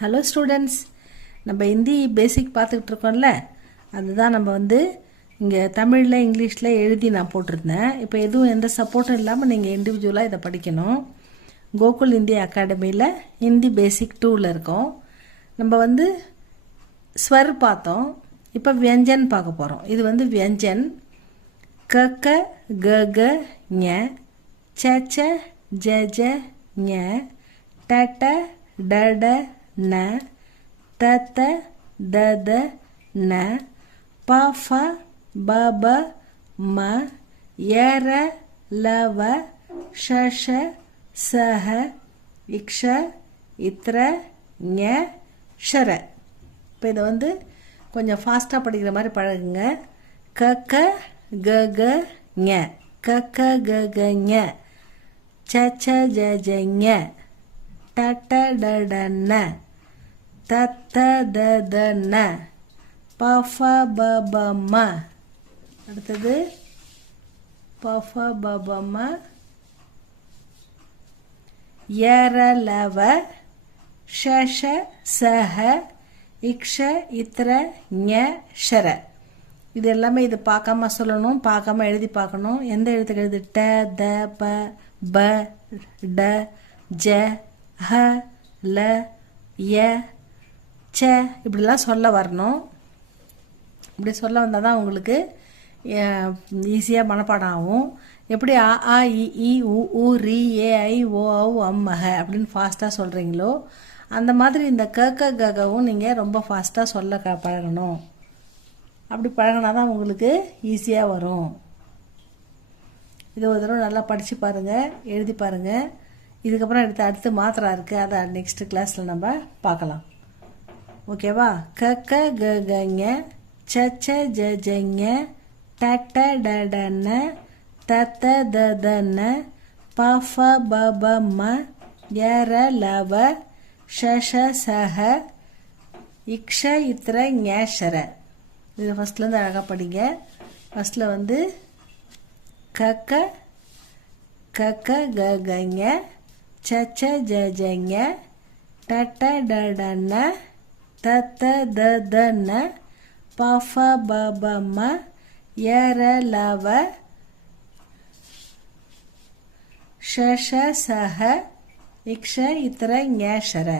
Hello students, நம்ம ஹிந்தி பேசிக் பார்த்துக்கிட்டு இருக்கோம்ல, அதுதான் நம்ம இங்கே தமிழில் இங்கிலீஷில் எழுதி நான் போட்டிருந்தேன். இப்போ எதுவும் எந்த சப்போர்ட்டும் இல்லாமல் நீங்கள் இண்டிவிஜுவலாக இதை படிக்கணும். கோகுல் இந்தி அகாடமியில் ஹிந்தி பேசிக் 2ல் இருக்கோம். நம்ம ஸ்வர் பார்த்தோம். இப்போ வியஞ்சன் பார்க்க போகிறோம். இது வியஞ்சன். க க க க ஞ, ச ச ஜ ஜ ஞ, ட ட ட ட ந, த த த த ந, ப ஃப ப ப ம, ய ர ல வ, ஷ ஷ ச ஹ, இக்ஷ இத்ர ஞ ஷர. இப்போ இதை கொஞ்சம் ஃபாஸ்ட்டாக படிக்கிற மாதிரி பழகுங்க. க க க க ஞ, க க க க ஞ, ச ச ஜ ஜ ஞ, ட ட ட ட ந, த த த த ந, ப ஃப ப ப ம. அடுத்தது ப ஃப ப ப ம, ய ர ல வ, ஷ ஷ ச ஹ, இக்ஷ இத்ர ஞ ஷர. இது எல்லாமே இது பார்க்காம சொல்லணும், பார்க்காம எழுதி பார்க்கணும். எந்த எழுத்துக்கு எழுது? ட த ப ப ட ஜ ஹ ல ய ச, இப்படிலாம் சொல்ல வரணும். இப்படி சொல்ல வந்தால் தான் உங்களுக்கு ஈஸியாக மனப்பாடம் ஆகும். எப்படி ஆ ஆ இ உ ஊ ரி ஏ ஐ ஓ ஔ அம் அஹ அப்படின்னு ஃபாஸ்ட்டாக சொல்கிறீங்களோ, அந்த மாதிரி இந்த க க ககவும் நீங்கள் ரொம்ப ஃபாஸ்ட்டாக சொல்ல பழகணும். அப்படி பழகினா தான் உங்களுக்கு ஈஸியாக வரும். இதை ஒரு தடவை நல்லா படித்து பாருங்கள், எழுதி பாருங்கள். இதுக்கப்புறம் அடுத்து மாத்திரா இருக்குது, அதை நெக்ஸ்ட்டு கிளாஸில் நம்ம பார்க்கலாம். ஓகேவா? க க க க ஞ, ச ச ஜ ஜ ஞ, ட ட ட ட ந, த த த த ந, ப ஃப ப ப ம, ய ர ல வ, ஷ ஷ ச ஹ, இக்ஷ இத்ர ஞ ஷர. இது ஃபஸ்ட்லேருந்து அழகாக படிங்க. ஃபஸ்ட்டில் க க க க க க ஞ, ச ச ஜ ஜ ஞ, ட ட ட ட ந, த த த த ந, ப ஃப ப ப ம, ய ர ல வ, ஷ ஷ ச ஹ, இக்ஷ இத்ர ஞ ஷர.